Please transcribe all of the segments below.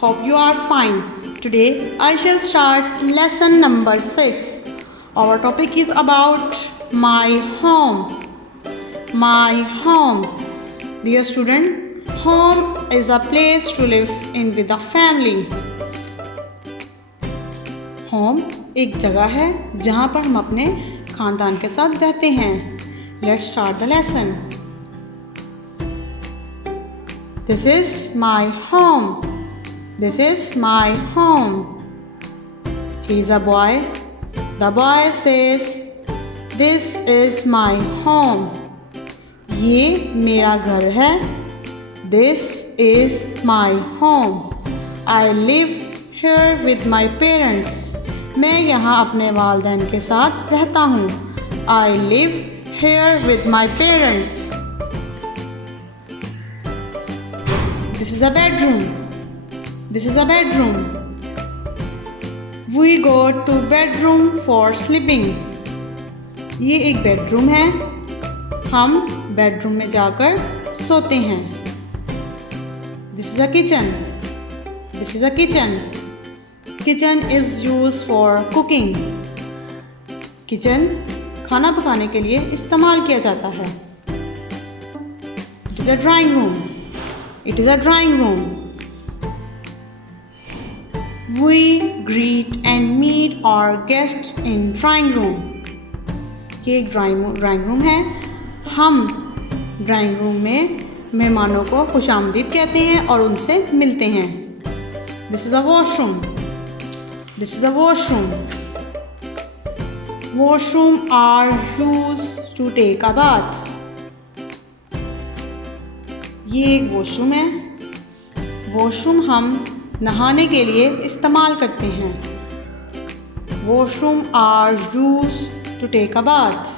Hope you are fine. Today I shall start lesson number 6. Our topic is about my home. My home. Dear student, home is a place to live in with a family. Home एक जगह है जहाँ पर हम अपने खानदान के साथ रहते हैं. Let's start the lesson. This is my home. This is my home. He is a boy. The boy says, This is my home. ये मेरा घर है. This is my home. I live here with my parents. मैं यहाँ अपने वालिदैन के साथ रहता हूँ. I live here with my parents. This is a bedroom. This is a bedroom. We go to bedroom for sleeping. ये एक बेडरूम है. हम बेडरूम में जाकर सोते हैं. This is a kitchen. This is a kitchen. Kitchen is used for cooking. Kitchen खाना पकाने के लिए इस्तेमाल किया जाता है. It is a drawing room. It is a drawing room. We greet and meet our guests in drawing room. ये एक ड्राइंग रूम है. हम ड्राइंग रूम में मेहमानों को खुशामदीद कहते हैं और उनसे मिलते हैं. This is a washroom. This is a washroom. Washroom are used to take a bath. ये एक वॉशरूम है. वॉशरूम हम नहाने के लिए इस्तेमाल करते हैं. Washroom are used to take a bath.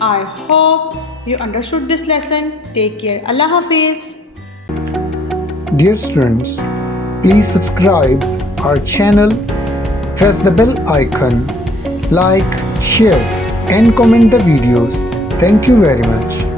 I hope you understood this lesson. Take care. Allah Hafiz. Dear students, please subscribe our channel, press the bell icon, like, share and comment the videos. Thank you very much.